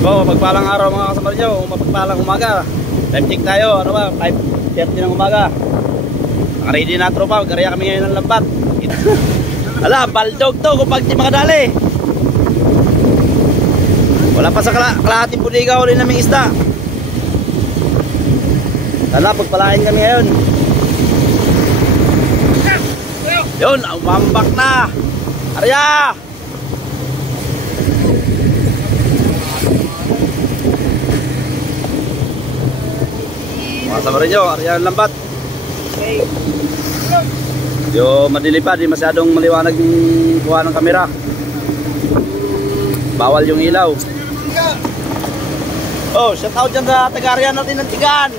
So, mapagpalang araw mga kasama nyo, mapagpalang umaga. Time check tayo, ano ba, 5:30 ng umaga. Naka-ready na tropa, magkarya kami ngayon ng lambat. Ala, baldog to kung di makadali. Wala pa sa kalahating buligaw rin naming isda. Ala, pagpalain kami ngayon. Yun, umambak na. Arya! Mga kasama rin nyo, Arya ang lambat. Okay. Yo, madili pa, di masyadong maliwanag yung kuha ng kamera. Bawal yung ilaw. Oh, shout out dyan sa taga-Arya natin ng Tigan.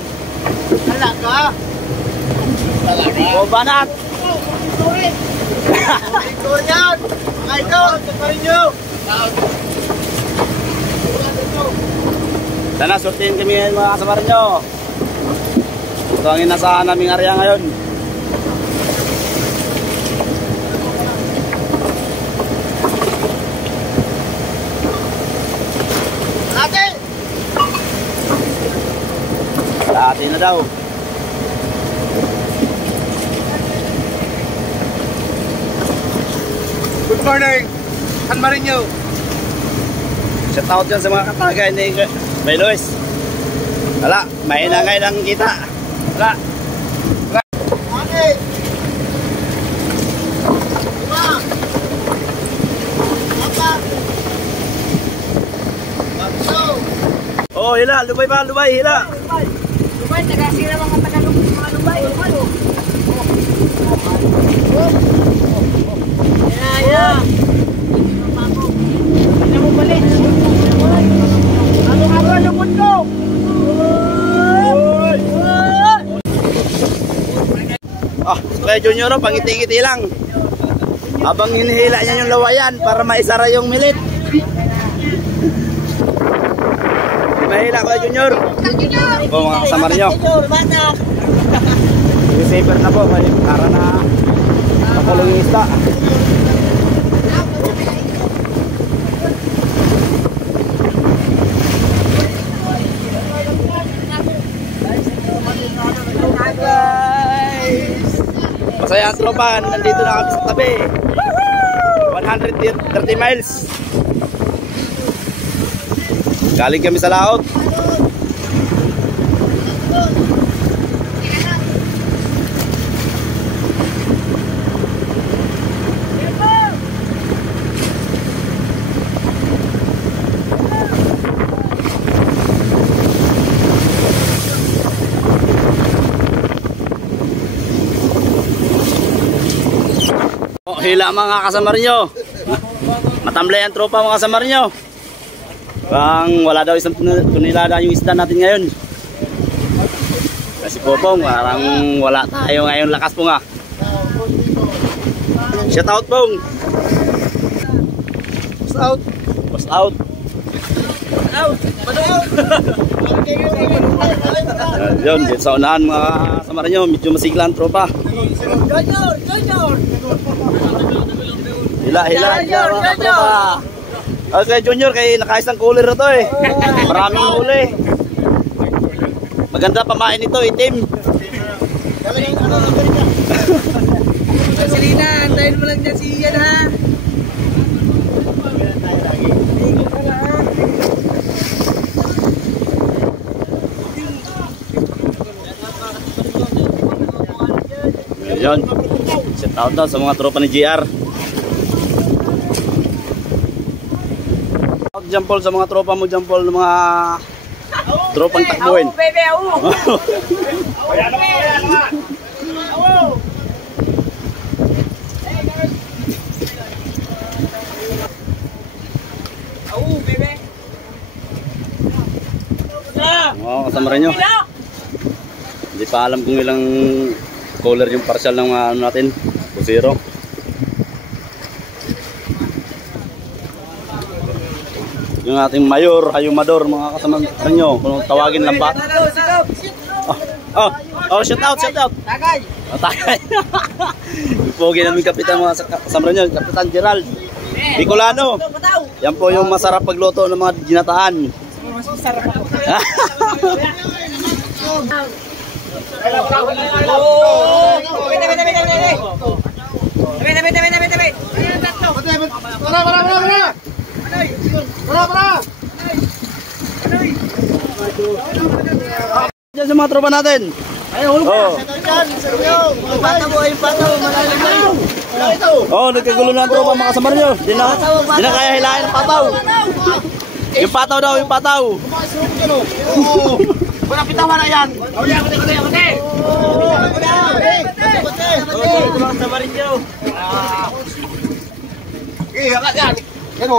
Talaga? Talaga? O, banat. Ito yan! Mga idol, sa rin nyo! Sana, sortiin kami ngayon mga kasama rin nyo. Ito ang inasahan naming area ngayon. Ate na daw. Good morning! San Marino! Shout out dyan sa mga katagay ni Bay Luis. Wala, may inangay lang kita. Wala. Okay! Lima! Apat! Batso! Oh, hila, lubay pa, lubay, hila. Lubay, tagasira mga tagalubay, mga lubay. Ya. Hindi mo balik. Halo-halo ang mundo. Ah, kaya Junior, pangiti-ngiti lang. Habang hinihila niya yung lawayan para maisara yung milit. Mahila ko Junior. O mga kasama rin nyo. Saver na po para na makulong yung isda. Masaya ang tropa, nandito na kami sa tabi. 130 miles. Galing kami sa laot. Hila mga kasama rin nyo. Matamlay ang tropa mga kasama rin nyo. Wala daw isang tunilada yung isda natin ngayon. Kasi Popong, parang wala tayo ngayon lakas po nga. Shout out Pong. What's out? What's out? Out. Yun, dito sa unahan mga kasama rin nyo. Medyo masigla ang tropa. Junior, Junior. Hila mga tropa. Okay Junior, kay nakaisang cooler na to eh. Maraming huli. Maganda pamain ito, itim. Selina, antayin mo lang dyan si Ian ha. Yun. Shout out daw sa mga tropa ni GR. Jump Paul sa mga tropa mo, Jump Paul, ng mga tropang takbuhin. Au, bebe, au. Au, bebe. Oo, kasama rin nyo. Hindi pa alam kung ilang color yung partial ng ano natin, pusero. Yung ating mayor, hayumador, mga kasama nyo, kung tawagin lambat. Shout out, shout out. Tagay. Tagay. Pogi namin kapitan mga kasama nyo, Kapitan Gerald Bicolano. Yan po yung masarap pagluto ng mga ginataan. mas masarap ako. Diyan sa mga tropa natin. Oh. Oh, nagkagulo na ang tropa mga kasama nyo. Di na kaya hilahin ang pataw. Yung pataw daw, yung pataw. Walang pitawan na yan. Kasama rin nyo. Iyakat yan. Sige mo.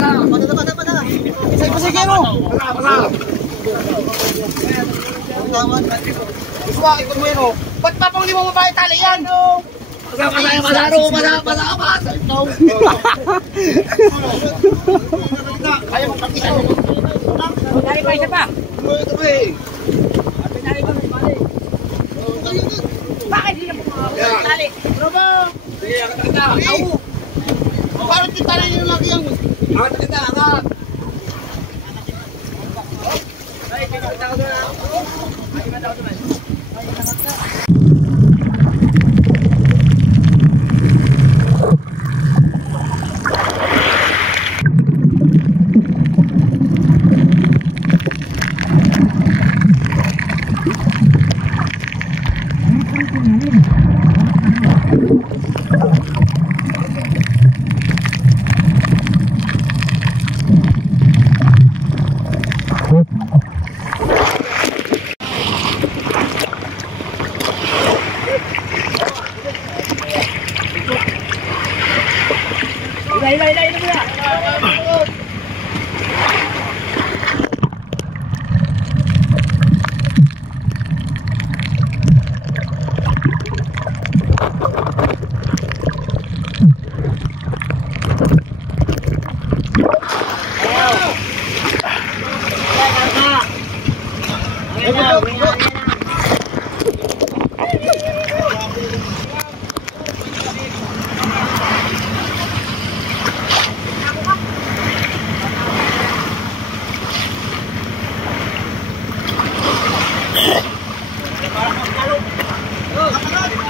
Bakit mo yun o? Ba't pa pang di mo mabahay tali yan? Kaya mong kapitan. Dari pa isa pa. Bakit hindi na po tali? Sige, angkat kita. Paano titali yung lagi yan? Angkat kita, angkat.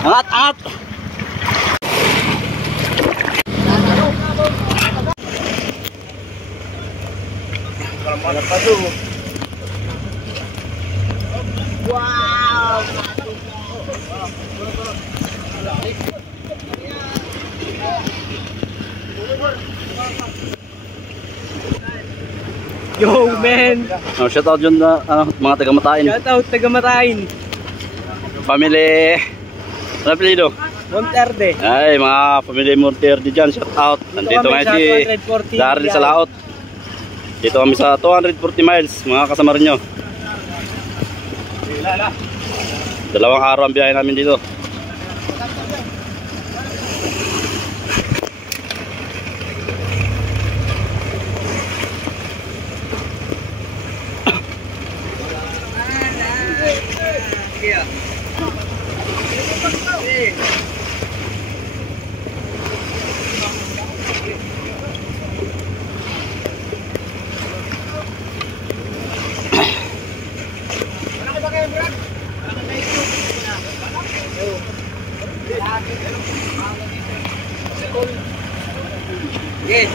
Angat, angat. Wow! Yo, man! Oh, shout out dyan na mga taga-Matain. Shout out, taga-Matain. Family. Ano apelido? Monterde. Ay, mga family Monterde dyan. Shout out. Nandito ngayon si Daryl sa laot. Dito kami sa 240 miles. Mga kasama rin nyo. Dalawang araw ang biyahe namin dito. Yes.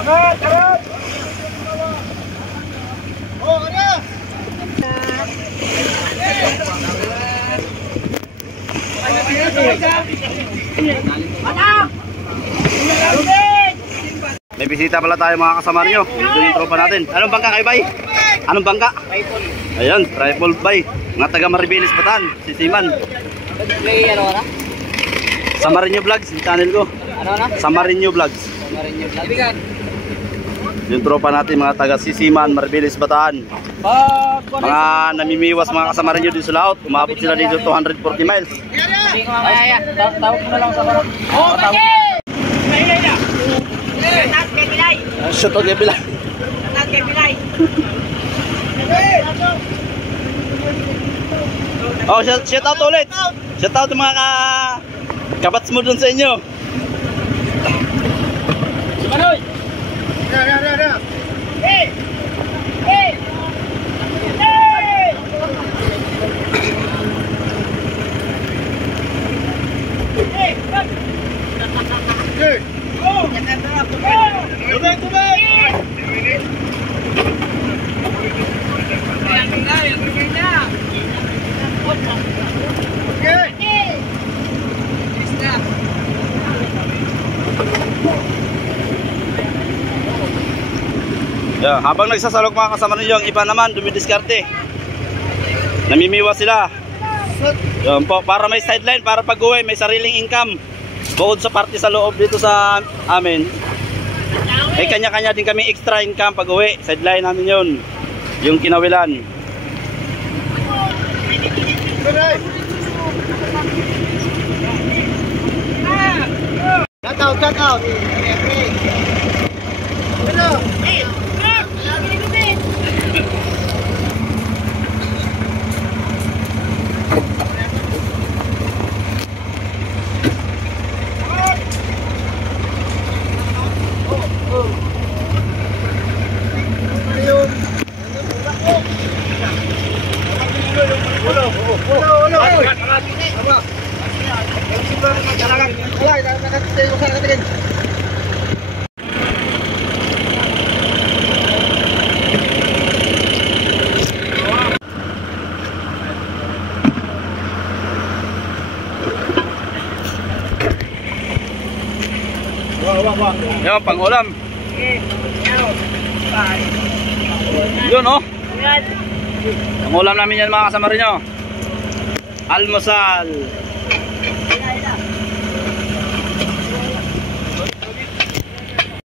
Angkat, angkat. Oh, ada. May bisita pala tayo mga kasama nyo. Dito yung tropa natin. Anong bangka kayo, bay? Anong bangka? Ayun, Tripod bay. Mga taga Maribeles Bataan, si Siman. May ano na? Samarinyo Vlogs, yung channel ko. Ano na? Samarinyo Vlogs. Ibigan. Yung tropa natin, mga taga Sisiman, Maribeles Bataan. Mga namimiwas mga kasama rin nyo dito sa laot. Umabot sila dito 240 miles. Hindi ko mamaya. Tawag mo na lang sa barang. Oh, bakit? Maingay na. Shout kay Pilay. Shout out kay Pilay. Shout kay Pilay. Oh, shout out ulit. Shout out mga kabats mo dun sa inyo. Manoy. Ada. Hey! Hey! Yeah, habang nagsasalok mga kasama ninyo, ang iba naman dumidiskarte. Namimiwas sila. Yan po, para may sideline, para pag-uwi, may sariling income. Bukod sa party sa loob dito sa amin, may kanya-kanya din kami extra income pag-uwi. Sideline namin yun, yung kinawilan. Shout out, shout out. Hello. Yan, pang-ulam. Yun, oh. Pang-ulam namin yan mga kasama rin nyo. Almusal.